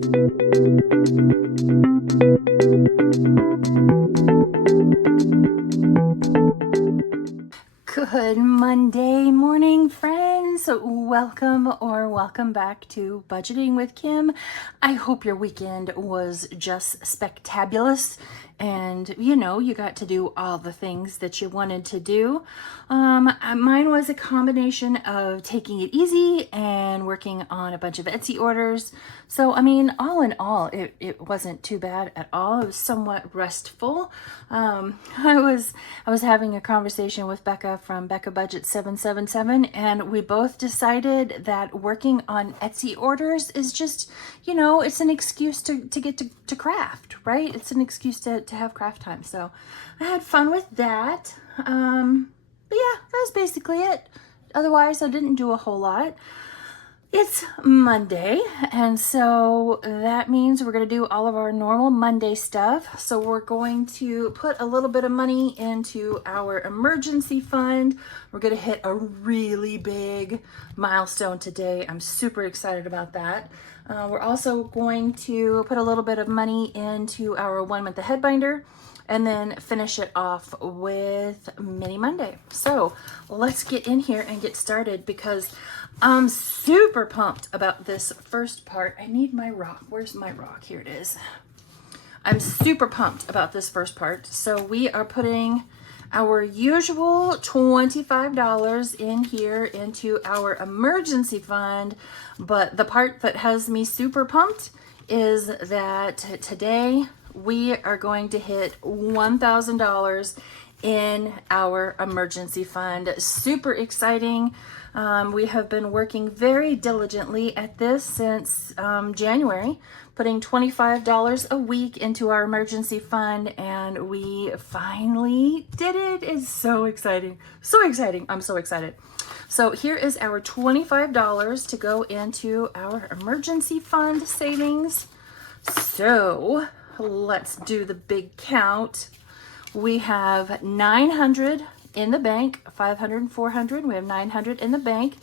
Good Monday morning, friends. Welcome back to Budgeting with Kim. I hope your weekend was just spectabulous and you got to do all the things that you wanted to do. Mine was a combination of taking it easy and working on a bunch of Etsy orders. So, all in all, it wasn't too bad at all. It was somewhat restful. I was having a conversation with Becca from Becca Budget 777, and we both decided that working on Etsy orders is just, it's an excuse to get to craft, right? It's an excuse to have craft time. So I had fun with that. But yeah, that was basically it. Otherwise, I didn't do a whole lot. It's Monday, and so that means we're going to do all of our normal Monday stuff. So we're going to put a little bit of money into our emergency fund. We're going to hit a really big milestone today. I'm super excited about that. We're also going to put a little bit of money into our 1 month ahead binder, and then finish it off with Mini Monday. So let's get in here and get started because I'm super pumped about this first part. I need my rock. Where's my rock? Here it is. I'm super pumped about this first part. So we are putting our usual $25 in here into our emergency fund. But the part that has me super pumped is that today we are going to hit $1,000 in our emergency fund. Super exciting. We have been working very diligently at this since January, putting $25 a week into our emergency fund, and we finally did it. It's so exciting. So exciting. I'm so excited. So here is our $25 to go into our emergency fund savings. So let's do the big count. We have 900 in the bank, 500 and 400. We have 900 in the bank.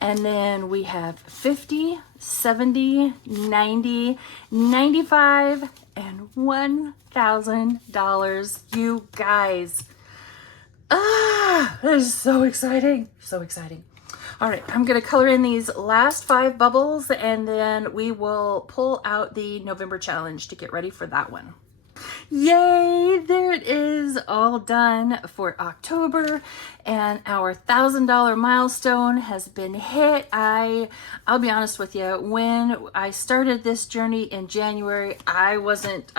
And then we have 50, 70, 90, 95, and $1,000. You guys. This is so exciting. So exciting. All right, I'm going to color in these last 5 bubbles, and then we will pull out the November challenge to get ready for that one. Yay, there it is, all done for October, and our $1,000 milestone has been hit. I'll be honest with you, when I started this journey in January, I wasn't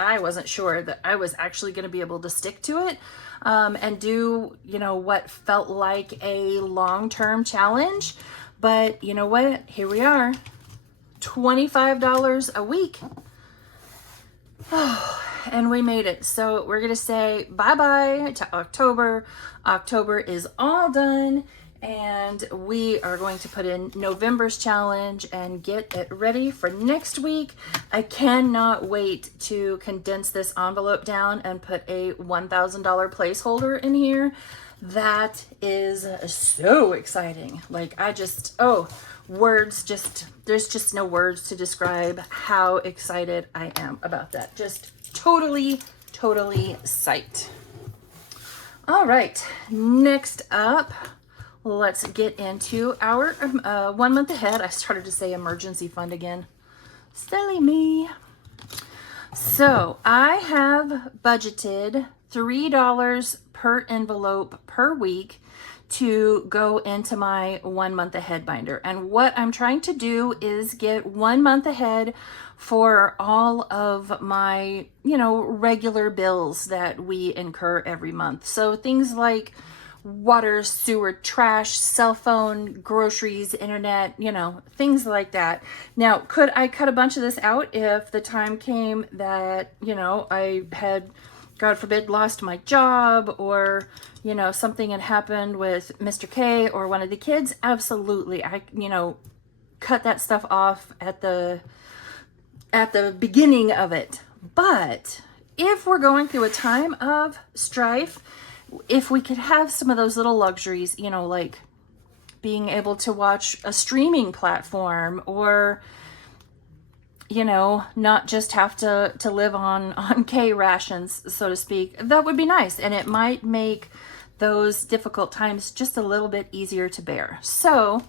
sure that I was actually going to be able to stick to it. And do, what felt like a long-term challenge. But you know what? Here we are, $25 a week. Oh, and we made it. So we're going to say bye-bye to October. October is all done. And we are going to put in November's challenge and get it ready for next week. I cannot wait to condense this envelope down and put a $1,000 placeholder in here. That is so exciting. There's just no words to describe how excited I am about that. Just totally psyched. All right, next up, let's get into our 1 month ahead. I started to say emergency fund again. Silly me. So I have budgeted $3 per envelope per week to go into my 1 month ahead binder. And what I'm trying to do is get 1 month ahead for all of my, regular bills that we incur every month. So things like water, sewer, trash, cell phone, groceries, internet, things like that. Now, could I cut a bunch of this out if the time came that, I had, God forbid, lost my job, or, something had happened with Mr. K or one of the kids? Absolutely. I, cut that stuff off at the beginning of it. But if we're going through a time of strife, if we could have some of those little luxuries, like being able to watch a streaming platform, or you know, not just have to live on K rations, so to speak. That would be nice, and it might make those difficult times just a little bit easier to bear. So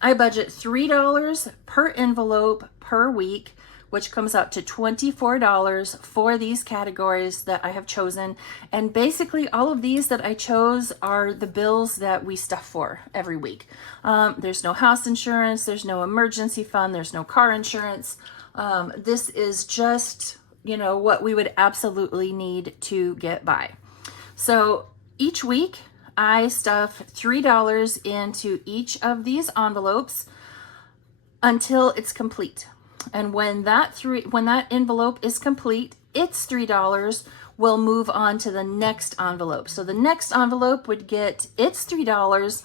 I budget $3 per envelope per week, which comes out to $24 for these categories that I have chosen. And basically all of these that I chose are the bills that we stuff for every week. There's no house insurance, there's no emergency fund, there's no car insurance. This is just, you know, what we would absolutely need to get by. So each week I stuff $3 into each of these envelopes until it's complete. And when that envelope is complete, it's $3, we'll move on to the next envelope. So the next envelope would get its $3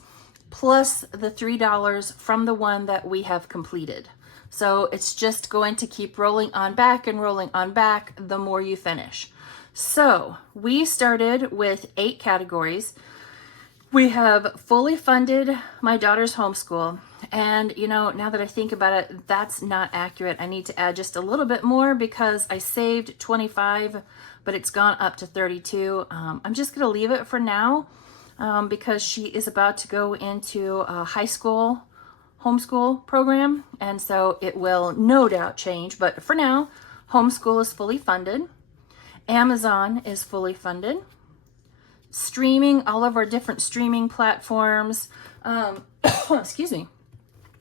plus the $3 from the one that we have completed. So it's just going to keep rolling on back and rolling on back the more you finish. So we started with 8 categories. We have fully funded my daughter's homeschool. And, you know, now that I think about it, that's not accurate. I need to add just a little bit more because I saved 25, but it's gone up to 32. I'm just going to leave it for now because she is about to go into a high school homeschool program. And so it will no doubt change. But for now, homeschool is fully funded. Amazon is fully funded. Streaming, all of our different streaming platforms. Excuse me.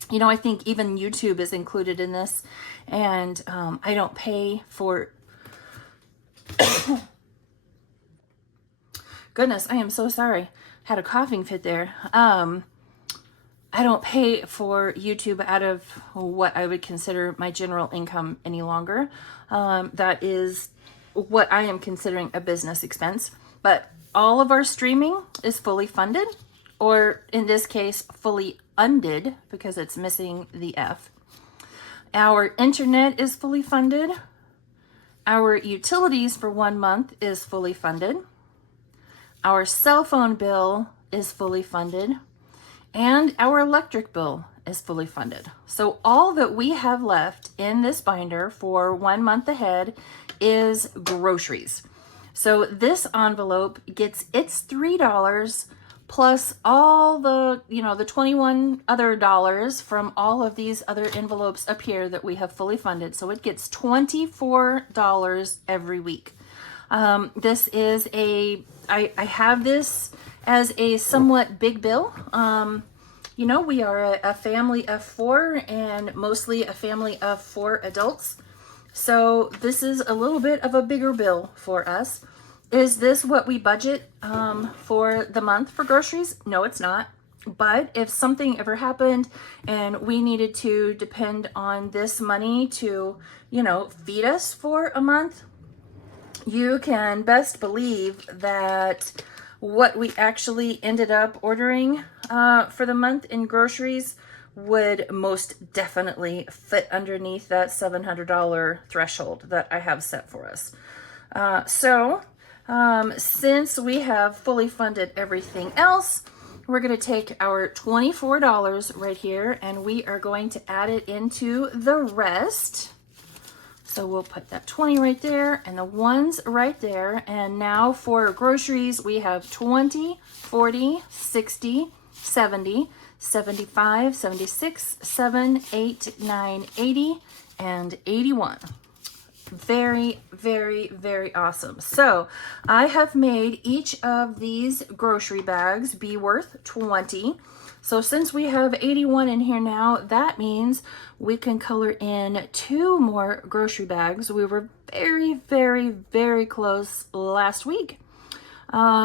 You know, I think even YouTube is included in this, and I don't pay for, goodness, I am so sorry. Had a coughing fit there. I don't pay for YouTube out of what I would consider my general income any longer. That is what I am considering a business expense. But all of our streaming is fully funded, or in this case, fully undid because it's missing the F. Our internet is fully funded. Our utilities for 1 month is fully funded. Our cell phone bill is fully funded. And our electric bill is fully funded. So all that we have left in this binder for 1 month ahead is groceries. So this envelope gets its $3 plus all the, you know, the 21 other dollars from all of these other envelopes up here that we have fully funded. So it gets $24 every week. This is I have this as a somewhat big bill. You know, we are a family of 4 and mostly a family of 4 adults. So this is a little bit of a bigger bill for us. Is this what we budget for the month for groceries? No, it's not. But if something ever happened and we needed to depend on this money to, you know, feed us for a month, you can best believe that what we actually ended up ordering for the month in groceries would most definitely fit underneath that $700 threshold that I have set for us. Since we have fully funded everything else, we're going to take our $24 right here and we are going to add it into the rest. So we'll put that 20 right there and the ones right there. And now for groceries, we have 20, 40, 60, 70, 75, 76, 7, 8, 9, 80, and 81. Very, very, very awesome. So I have made each of these grocery bags be worth 20. So since we have 81 in here now, that means we can color in 2 more grocery bags. We were very, very, very close last week.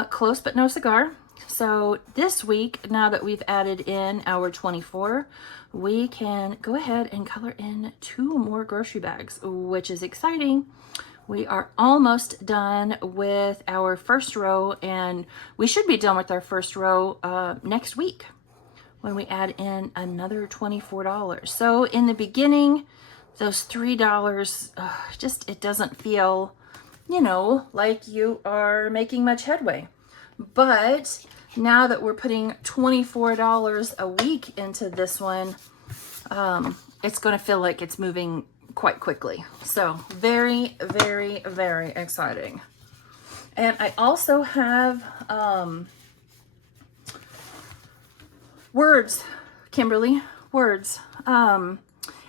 Close but no cigar. So this week, now that we've added in our 24, we can go ahead and color in 2 more grocery bags, which is exciting. We are almost done with our first row, and we should be done with our first row next week when we add in another $24. So in the beginning, those $3, just, it doesn't feel, you know, like you are making much headway. But now that we're putting $24 a week into this one, it's going to feel like it's moving quite quickly. So very, very, very exciting. And I also have words, Kimberly, words.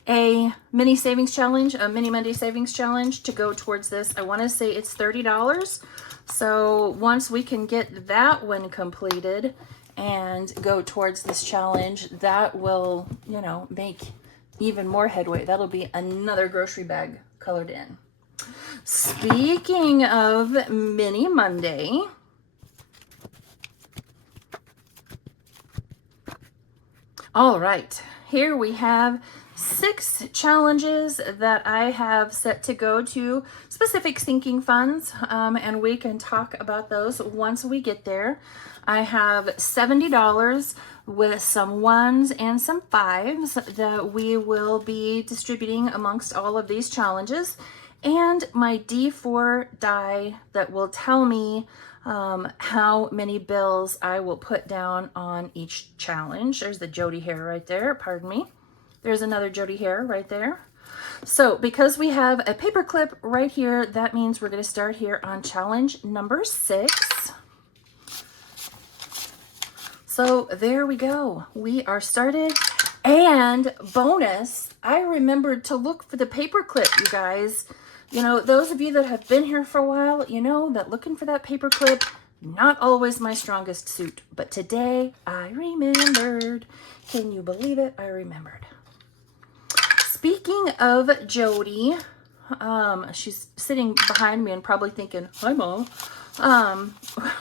A mini savings challenge, a mini Monday savings challenge to go towards this. I want to say it's $30. So once we can get that one completed and go towards this challenge, that will, you know, make even more headway. That'll be another grocery bag colored in. Speaking of mini Monday, all right, here we have 6 challenges that I have set to go to specific sinking funds, and we can talk about those once we get there. I have $70 with some 1s and some 5s that we will be distributing amongst all of these challenges, and my D4 die that will tell me how many bills I will put down on each challenge. There's the Jody hair right there, pardon me. There's another Jody hair right there. So because we have a paper clip right here, that means we're going to start here on challenge number 6. So there we go. We are started. And bonus, I remembered to look for the paper clip, you guys. You know, those of you that have been here for a while, you know that looking for that paper clip, not always my strongest suit. But today I remembered. Can you believe it? I remembered. Speaking of Jody, she's sitting behind me and probably thinking, hi, Mom.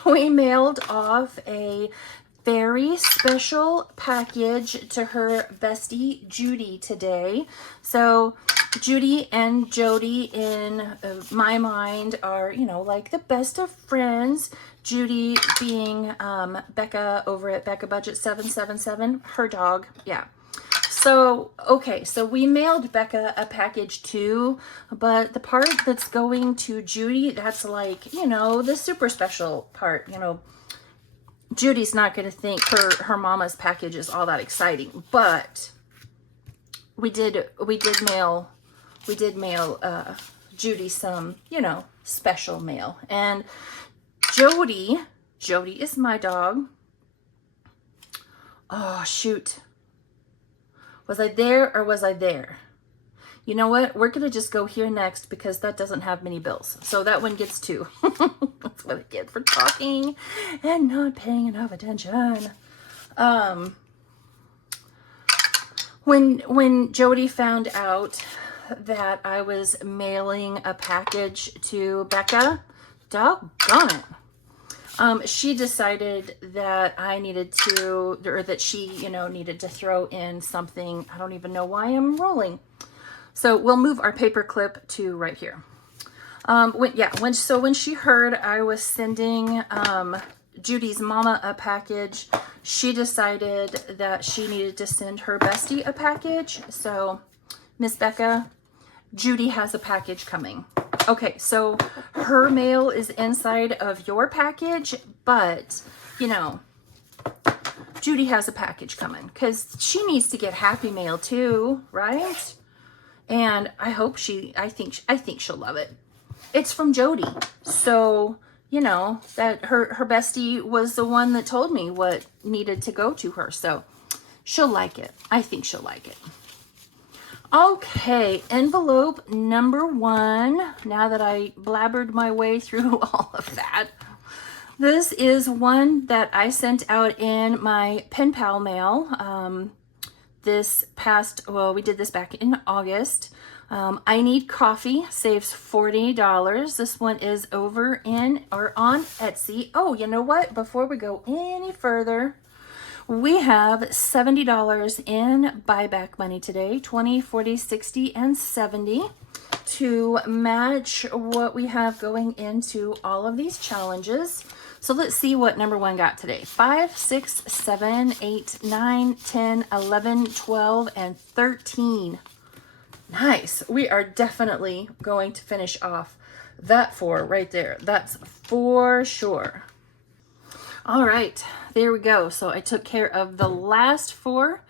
We mailed off a very special package to her bestie, Judy, today. So Judy and Jody, in my mind, are, you know, like the best of friends. Judy being Becca over at Becca Budget 777, her dog. Yeah. So, okay, so we mailed Becca a package too, but the part that's going to Judy, that's like, you know, the super special part. You know, Judy's not going to think her mama's package is all that exciting, but we did mail Judy some, you know, special mail. And Jody is my dog. Oh, shoot. Was I there or was I there? You know what? We're going to just go here next because that doesn't have many bills. So that one gets 2. That's what I get for talking and not paying enough attention. When Jody found out that I was mailing a package to Becca, doggone it. She decided that I needed to, or that she, you know, needed to throw in something. I don't even know why I'm rolling. So we'll move our paper clip to right here. When she heard I was sending Judy's mama a package, she decided that she needed to send her bestie a package. So Miss Becca, Judy has a package coming. Okay, so her mail is inside of your package, but, you know, Judy has a package coming because she needs to get happy mail too, right? And I think she'll love it. It's from Jody. So, you know, that her bestie was the one that told me what needed to go to her. So she'll like it. I think she'll like it. Okay, envelope number 1. Now that I blabbered my way through all of that, this is one that I sent out in my pen pal mail. We did this back in August. I Need Coffee saves $40. This one is over on Etsy. Oh, you know what? Before we go any further, we have $70 in buyback money today, 20, 40, 60, and 70 to match what we have going into all of these challenges. So let's see what number 1 got today. 5, 6, 7, 8, 9, 10, 11, 12, and 13. Nice. We are definitely going to finish off that 4 right there. That's for sure. All right, there we go. So I took care of the last 4,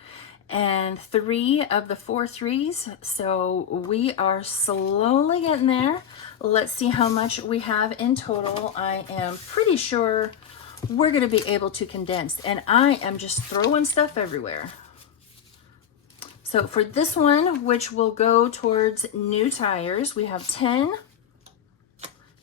and 3 of the 4 threes. So we are slowly getting there. Let's see how much we have in total. I am pretty sure we're going to be able to condense, and I am just throwing stuff everywhere. So for this one, which will go towards new tires, we have 10,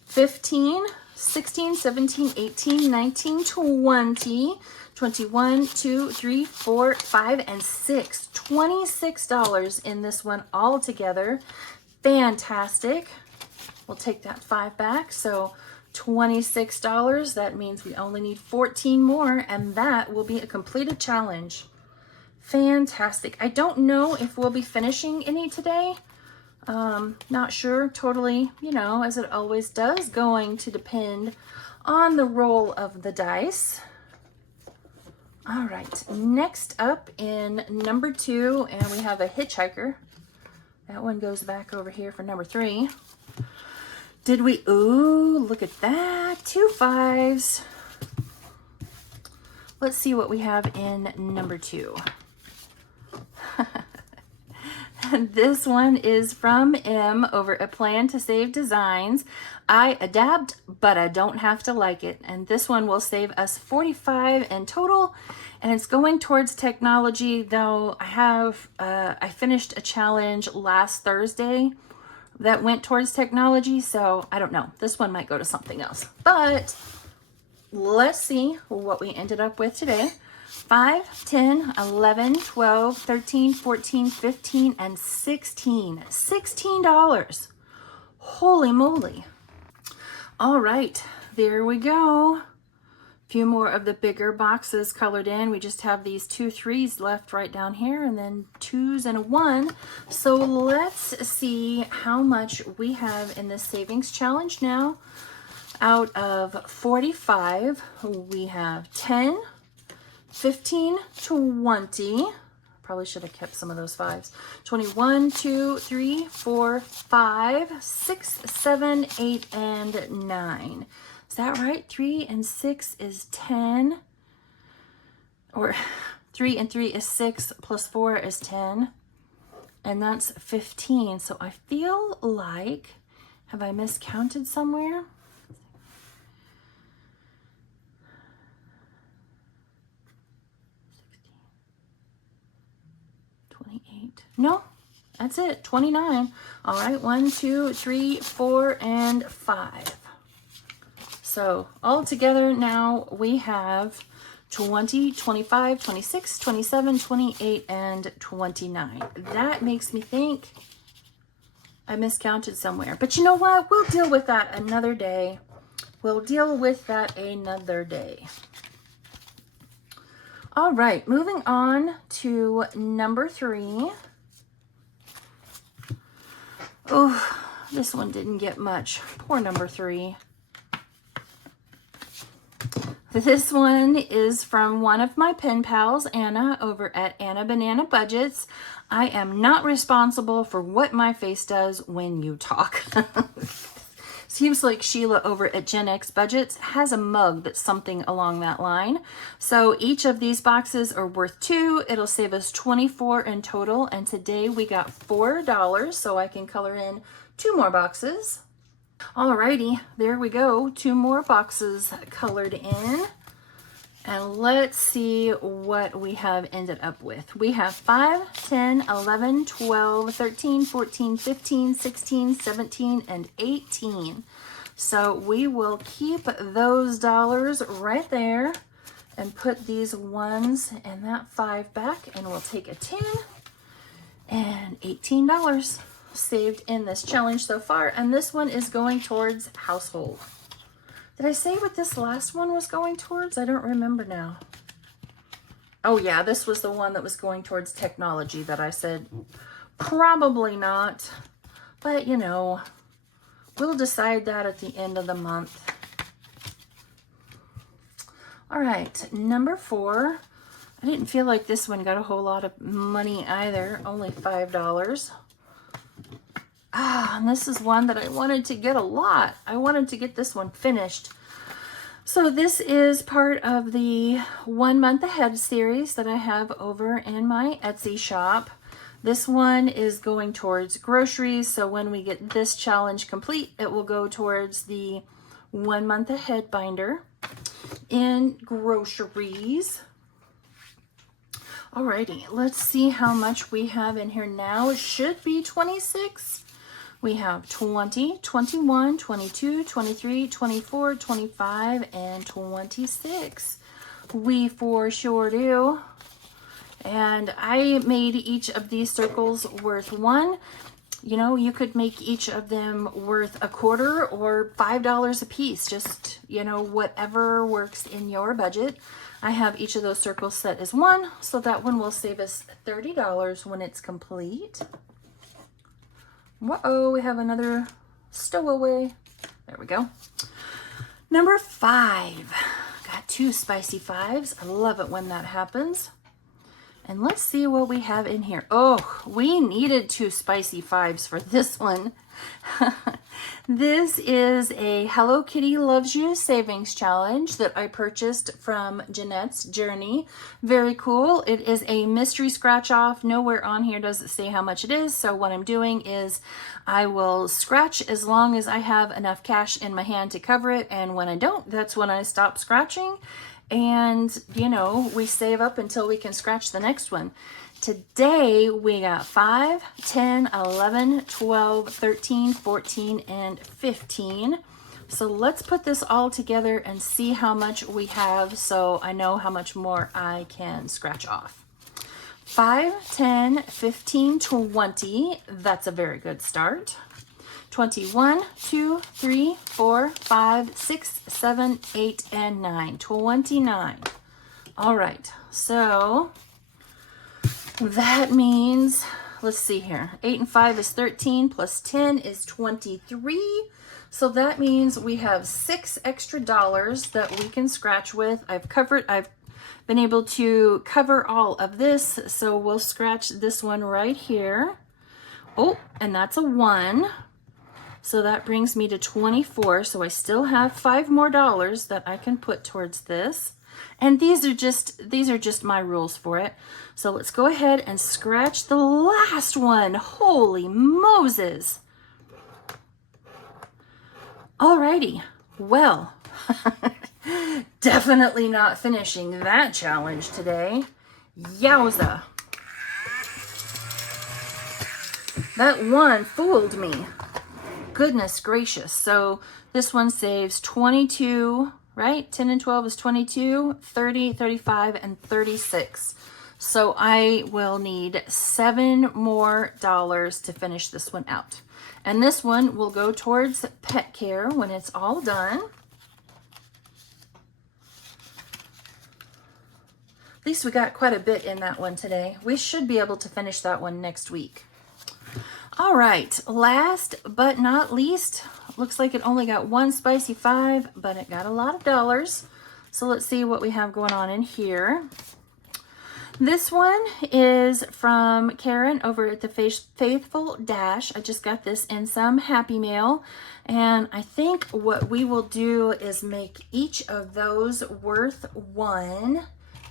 15, 16, 17, 18, 19, 20, 21, 2, 3, 4, 5, and 6. $26 in this one all together. Fantastic. We'll take that 5 back. So $26. That means we only need 14 more, and that will be a completed challenge. Fantastic. I don't know if we'll be finishing any today. Not sure. Totally, you know, as it always does, going to depend on the roll of the dice. All right, next up in number 2, and we have a hitchhiker. That one goes back over here for number 3. Did we, ooh, look at that, 2 5s. Let's see what we have in number 2. This one is from M over at Plan2Save Designs. I adapt, but I don't have to like it. And this one will save us 45 in total. And it's going towards technology, though I finished a challenge last Thursday that went towards technology. So I don't know. This one might go to something else. But let's see what we ended up with today. 5, 10, 11, 12, 13, 14, 15, and 16. $16. Holy moly. All right, there we go. A few more of the bigger boxes colored in. We just have these 2 3s left right down here, and then 2s and a 1. So let's see how much we have in this savings challenge now. Out of 45, we have 10, 15, 20, probably should have kept some of those 5s, 21, 2, 3, 4, 5, 6, 7, 8, and 9. Is that right? 3 and 6 is 10, or 3 and 3 is 6, plus 4 is 10, and that's 15. So I feel like, have I miscounted somewhere? 28. No, that's it. 29. All right. 1, 2, 3, 4, and 5. So all together now we have 20, 25, 26, 27, 28, and 29. That makes me think I miscounted somewhere. But you know what? We'll deal with that another day. We'll deal with that another day. All right, moving on to number 3. Oh, this one didn't get much. Poor number 3. This one is from one of my pen pals, Anna, over at Anna Banana Budgets. I am not responsible for what my face does when you talk. Seems like Sheila over at Gen X Budgets has a mug that's something along that line. So each of these boxes are worth 2. It'll save us 24 in total. And today we got $4, so I can color in 2 more boxes. Alrighty, there we go. 2 more boxes colored in. And let's see what we have ended up with. We have 5, 10, 11, 12, 13, 14, 15, 16, 17, and 18. So we will keep those dollars right there and put these 1s and that 5 back, and we'll take a 10 and $18 saved in this challenge so far. And this one is going towards household. Did I say what this last one was going towards? I don't remember now. Oh yeah, this was the one that was going towards technology that I said probably not. But you know, we'll decide that at the end of the month. All right, number 4. I didn't feel like this one got a whole lot of money either, only $5. And this is one that I wanted to get a lot. I wanted to get this one finished. So this is part of the 1 month ahead series that I have over in my Etsy shop. This one is going towards groceries. So when we get this challenge complete, it will go towards the 1 month ahead binder in groceries. Alrighty, let's see how much we have in here now. It should be 26. We have 20, 21, 22, 23, 24, 25, and 26. We for sure do. And I made each of these circles worth 1. You know, you could make each of them worth $1 or $5 a piece. Just, you know, whatever works in your budget. I have each of those circles set as 1, so that one will save us $30 when it's complete. Uh-oh, we have another stowaway. There we go. Number 5. Got 2 spicy 5s. I love it when that happens. And let's see what we have in here. Oh, we needed 2 spicy 5s for this one. This is a Hello Kitty Loves You savings challenge that I purchased from Jeanette's Journey. Very cool. It is a mystery scratch off. Nowhere on here does it say how much it is. So what I'm doing is I will scratch as long as I have enough cash in my hand to cover it. And when I don't, that's when I stop scratching. And, you know, we save up until we can scratch the next one. Today, we got 5, 10, 11, 12, 13, 14, and 15. So let's put this all together and see how much we have so I know how much more I can scratch off. 5, 10, 15, 20. That's a very good start. 21, 2, 3, 4, 5, 6, 7, 8, and 9. 29. All right, so that means, let's see here, 8 and 5 is 13, plus 10 is 23. So that means we have $6 extra that we can scratch with. I've been able to cover all of this, so we'll scratch this one right here. Oh, and that's a 1. So that brings me to 24. So I still have $5 more that I can put towards this. And these are just my rules for it. So let's go ahead and scratch the last one. Holy Moses. Alrighty. Well, definitely not finishing that challenge today. Yowza. That one fooled me. Goodness gracious. So this one saves 22, right? 10 and 12 is 22, 30, 35, and 36. So I will need $7 more to finish this one out. And this one will go towards pet care when it's all done. At least we got quite a bit in that one today. We should be able to finish that one next week. All right, last but not least, looks like it only got 1 spicy 5, but it got a lot of dollars. So let's see what we have going on in here. This one is from Karen over at the Faithful Dash. I just got this in some Happy Mail. And I think what we will do is make each of those worth 1.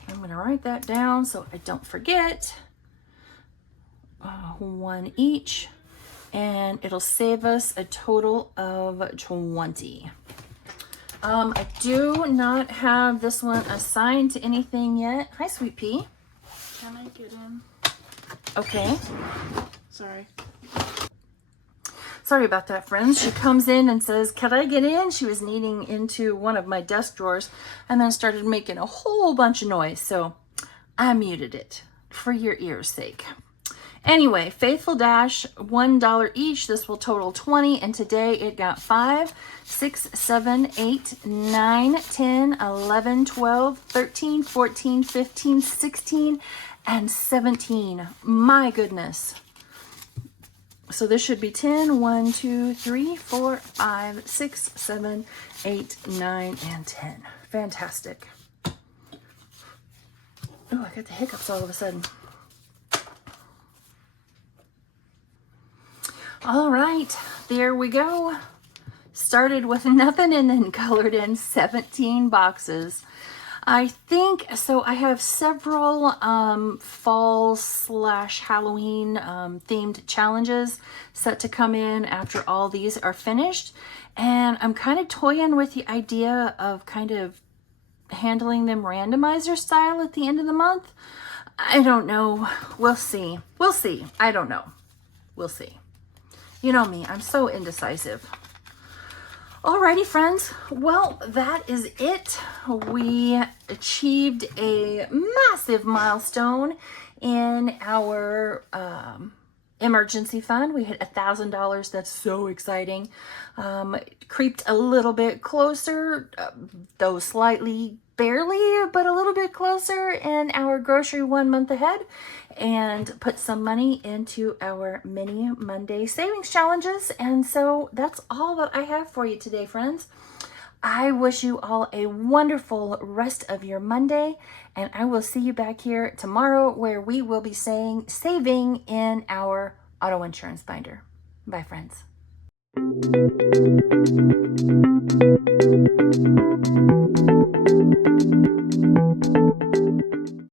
I'm going to write that down so I don't forget. 1 each. And it'll save us a total of 20. I do not have this one assigned to anything yet. Hi, Sweet Pea. Can I get in? Okay. Sorry. Sorry about that, friends. She comes in and says, "Can I get in?" She was kneading into one of my desk drawers and then started making a whole bunch of noise. So I muted it for your ears' sake. Anyway, Faithful Dash, $1 each. This will total 20, and today it got 5, 6, 7, 8, 9, 10, 11, 12, 13, 14, 15, 16, and 17. My goodness. So this should be 10, 1, 2, 3, 4, 5, 6, 7, 8, 9, and 10. Fantastic. Oh, I got the hiccups all of a sudden. All right, there we go. started with nothing and then colored in 17 boxes. I think, so I have several fall / Halloween themed challenges set to come in after all these are finished. And I'm kind of toying with the idea of kind of handling them randomizer style at the end of the month. I don't know. We'll see. We'll see. I don't know. We'll see. You know me, I'm so indecisive. Alrighty, friends. Well, that is it. We achieved a massive milestone in our emergency fund. We hit $1,000. That's so exciting. Creeped a little bit closer, though slightly, barely, but a little bit closer in our grocery 1 month ahead, and put some money into our mini Monday savings challenges. And so that's all that I have for you today, friends. I wish you all a wonderful rest of your Monday, and I will see you back here tomorrow where we will be saving in our auto insurance binder. Bye, friends.